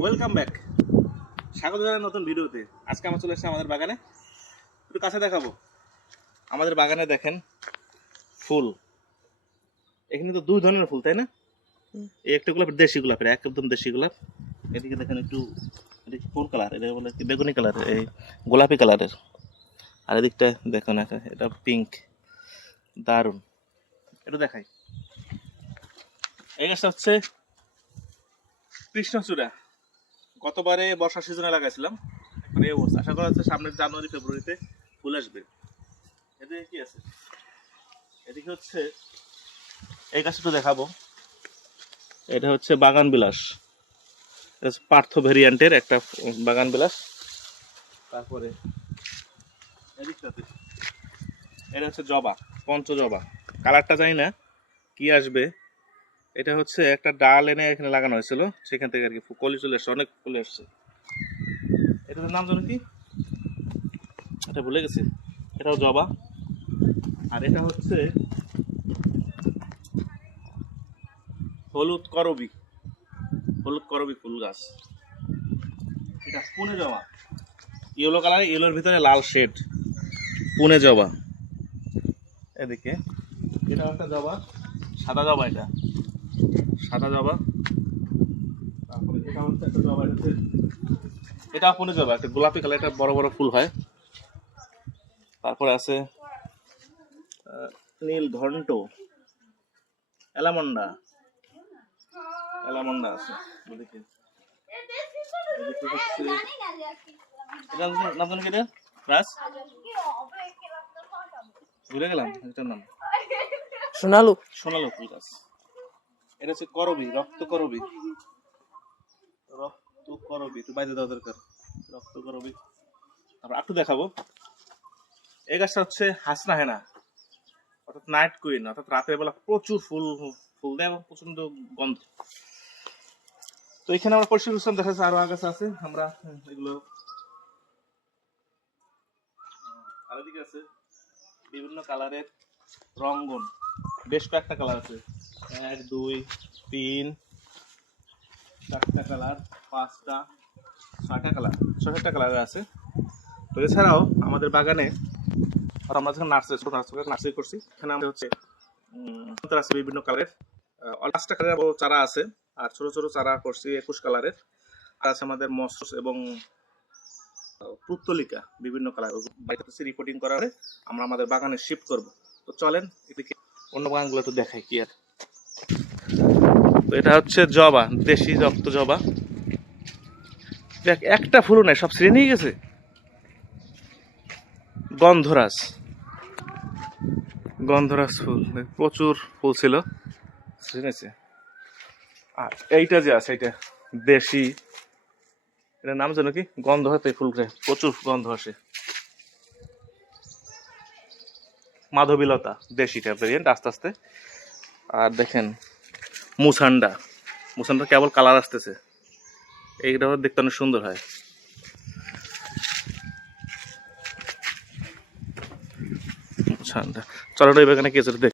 Welcome back, স্বাগত জানাই নতুন ভিডিওতে। আজকে আমরা চলে এসেছি আমাদের বাগানে, একটু কাছে দেখাবো। আমাদের বাগানে দেখেন ফুল, এখানে তো দুই ধরনের ফুল, তাই না? এই একটা গোলাপ দেশি গোলাপের, একদম দেশি গোলাপ। এদিকে দেখেন একটু, এটা কোন কালার, এটা বলে কি বেগুনি কালার, এই গোলাপি কালারের। আর এদিকটা দেখুন, এটা পিঙ্ক, দারুণ। এটা দেখাই, এই গাছটা হচ্ছে কৃষ্ণচূড়া। গতবারে বর্ষা সিজনে লাগাইছিলাম, এখন এই অবস্থা। আশা করা হচ্ছে সামনের জানুয়ারি ফেব্রুয়ারিতে ফুল আসবে। এদিকে কি আছে, এদিকে হচ্ছে এই গাছটা একটু দেখাবো। এটা হচ্ছে বাগান বিলাস, পার্থ ভেরিয়েন্টের একটা বাগান বিলাস। তারপরে এদিকটাতে এটা হচ্ছে জবা, পঞ্চজবা। কালারটা জানি না কি আসবে। এটা হচ্ছে একটা ডাল এনে এখানে লাগানো হয়েছিল, সেখান থেকে আর কি কলি চলে এসছে, অনেক কলি এসছে। এটার নাম জানো কি, এটা ভুলে গেছি। এটাও জবা। আর এটা হচ্ছে হলুদ করবি, হলুদ করবি ফুল গাছ। এটা পুনে জবা, ইয়েলো কালার, ইয়েলোর ভিতরে লাল শেড, পুনে জবা। এদিকে এটা একটা জবা, সাদা জবা, এটা সাদা জবা। তারপরে এটা হচ্ছে একটা জবা, এটা পুনে জবা, একটা গোলাপি কালার, এটা বড় বড় ফুল হয়। তারপরে আছে নীল ঘন্ট, এলামন্ডা, এলামন্ডা আছে। এদিকে এটার নাম জানো কি, এটা রাস, ভুলে গেলাম এটার নাম। সোনালু সোনালু ফুল গাছ। এটা হচ্ছে করবি, রক্ত করবি, রক্ত করবি, একটু বাইরে দেওয়া দরকার, রক্ত করবি। তারপর একটু দেখাবো, এই গাছটা হচ্ছে হাসনা হেনা, অর্থাৎ নাইট কুইন, অর্থাৎ রাতের বেলা প্রচুর ফুল ফুল দেয় এবং প্রচন্ড গন্ধ। তো এখানে আমরা পরিষ্কার দেখা যাচ্ছে, আরো আগাছা আছে, আমরা এগুলো। আর এদিকে আছে বিভিন্ন কালারের রঙ্গন, বেশ কয়েকটা কালার আছে, 1 2 3 4টা কালার, 5টা 6টা কালার, 6-7টা কালার আছে। তো এছাড়াও আমাদের বাগানে আমরা যখন নার্সারি করছি, এখানে আমাদের হচ্ছে আছে বিভিন্ন কালারের, 5টা কালারের চারা আছে। আর ছোট ছোট চারা করছি 21 কালারের। আর আছে আমাদের মসরুস এবং পুত্তলিকা, বিভিন্ন কালার। বাইরে রিপোর্টিং করার পরে আমরা আমাদের বাগানে শিফট করব। তো চলেন এদিকে অন্য বাগানগুলো তো দেখাই কি আর। তো এটা হচ্ছে জবা, দেশি রক্ত জবা। দেখ একটা ফুলও নাই, সব ছিঁড়ে নিয়ে গেছে। গন্ধরাজ, গন্ধরাজ ফুল, প্রচুর ফুল ছিল, ছিঁড়েছে। আর এইটা যে আছে, এটা দেশি, এটার নাম জানো কি, গন্ধ হয় তো এই ফুলটা, প্রচুর গন্ধ আসে। মাধবীলতা, দেশিটা ভেরিয়েন্ট, আস্তে আস্তে। আর দেখেন মুসান্ডা, মুসান্ডা কেবল কালার আসতেছে, এইটা দেখতে অনেক সুন্দর হয়। মুসান্ডা, চলো এই বাগানে কি আছে দেখ।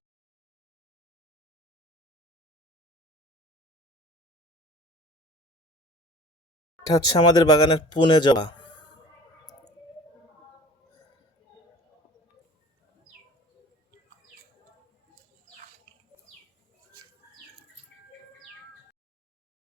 এটা হচ্ছে আমাদের বাগানের পুনে জবা।